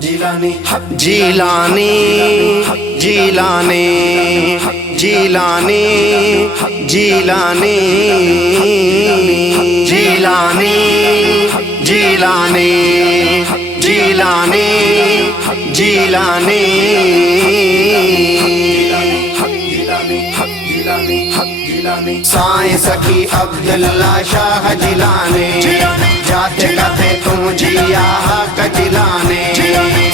जीलानी जीलानी जीलानी जीलानी जीलानी जीलानी जीलानी जीलानी जीलानी साईं सखी अब्दुल्ला शाह जिलानी जाते गाते तू जिया हक जिलानी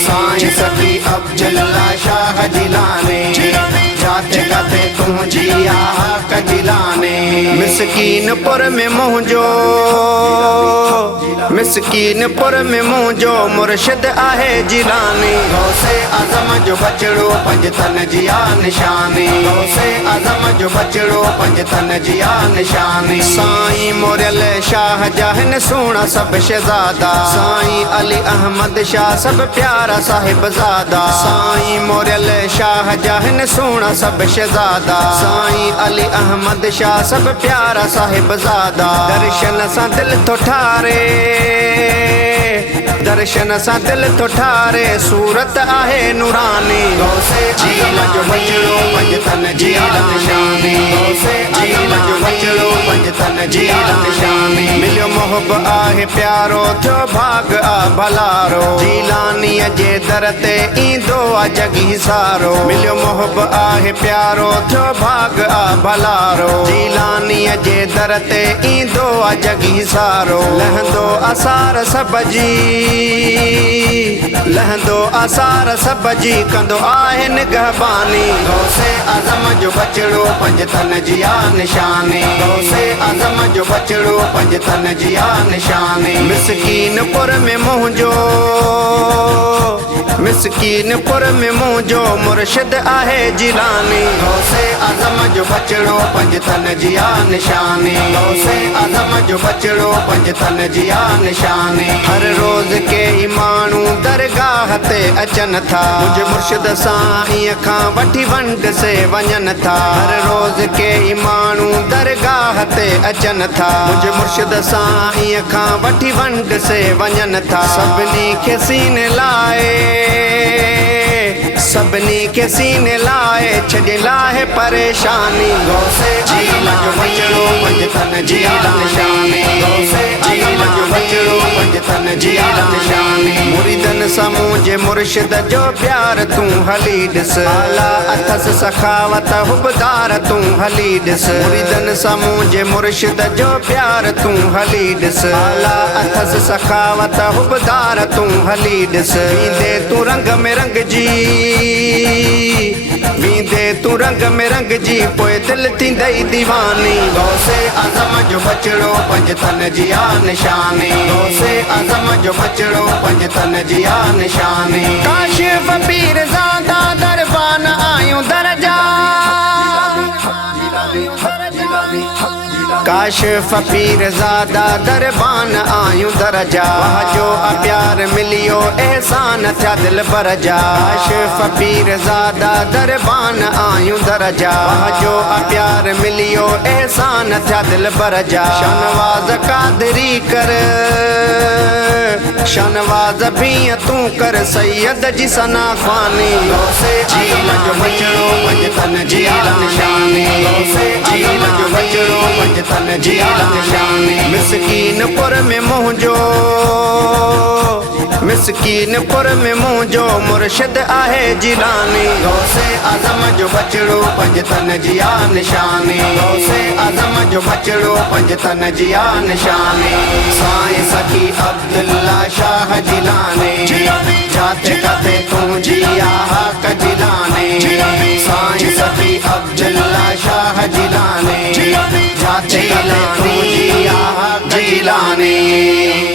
साईं सखी अब्दुल्ला शाह जिलानी जाते गाते तू जिया हक जिलानी मिस्कीनपुर में मुंहिंजो मिस्कीनपुर में मुंहिंजो मुर्शिद आहे जिलानी गौसे आज़म जो बचड़ो पंजतन जिया निशानी गौसे आज़म जो बचड़ो पंजतन जिया निशानी साईं मोरियल शाह जहन सोना सब शहजादा साईं अली अहमद शाह सब प्यारा साहिबजादा साईं मोरियल शाह जहन सोना सब शहजादा साईं अली अहमद शाह सब प्यारा साहिबजादा दर्शन सा दिल तो ठारे दर्शन सा दिल तो ठारे सूरत आहे नूरानी गौसे आज़म जो बचड़ो पंजतन जिया निशानी गौसे आज़म जो बचड़ो पंजतन जिया निशानी मिलियो मोहब आहे प्यारो थियो भाग आ भलारो जिलानी जे दर ते ईंदो आ जगी सारो मिलियो मोहब आहे प्यारो थियो भाग आ भलारो जिलानी जे दर ते ईंदो आ जगी सारो लहंदो आसार सब जी लहंदो आसार सब जी कंदो आहे निगहबानी गौसे आज़म जो बचड़ो पंजतन जिया निशानी गौसे आज़म जो बचड़ो पंजतन जिया निशानी मिस्कीनपुर में मुंहिंजो मिस्कीनपुर में मुंहिंजो मुर्शिद आहे जिलानी गौसे आज़म जो बचड़ो पंजतन जिया निशानी गौसे आज़म जो बचड़ो पंजतन जिया निशानी हर रोज के ही माण्हू दरगाह ते अचन था मुंहिंजे मुर्शिद साईं खां वठी वंड से वञनि था हर रोज के ही माण्हू दरगाह ते अचन था मुंहिंजे मुर्शिद साईं खां वठी वंड से वञनि था सभिनी खे सीने लाए सभिनी के सीने लाए छॾे लाहे परेशानी गौसे आज़म जो बचड़ो पंजतन जिया निशानी गौसे आज़म जो बचड़ो पंजतन जिया निशानी मुरीदन सा मुंहिंजे मुर्शिद जो प्यार तूं हली ॾिस आला अथस सखावत हुबदार तूं हली ॾिस मुरीदन सा मुंहिंजे मुर्शिद जो प्यार तूं हली ॾिस आला अथस सखावत हुबदार तूं हली ॾिस वींदे तूं रंग में रंग जी वींदे तू रंग में रंग जी पोए दिल थींदई दीवानी गौसे आज़म जो बचड़ो पंजतन जिया निशानी गौसे आज़म जो बचड़ो पंजतन जिया निशानी काशिफ पीरज़ादा दरबान आयूं दरजा काशिफ पीरज़ादा दरबान आयूं दरजा जो प्यार मिलियो एहसान थिया दिल बरजा काशिफ पीरज़ादा दरबान आयूं दरजा जो प्यार मिलियो एहसान थिया दिल बरजा शनवाज़ कादरी कर शनवाज़ भी तू कर सैयद जी सना ख़्वानी गौसे आज़म जो बचड़ो पंजतन जिया निशानी गौसे आज़म जो बचड़ो पंजतन जिया निशानी मिस्कीनपुर में मुंहिंजो मिस्कीनपुर में मुंहिंजो मुर्शिद आहे जिलानी गौसे आज़म जो बचड़ो पंजतन जिया निशानी गौसे आज़म जो बचड़ो पंजतन जिया निशानी साईं सखी अब्दुल्ला शाह जिलानी जाते गाते तू जिया हक जिलानी साईं सखी अब्दुल्ला शाह जिलानी जाते गाते तू जिया हक जिलानी।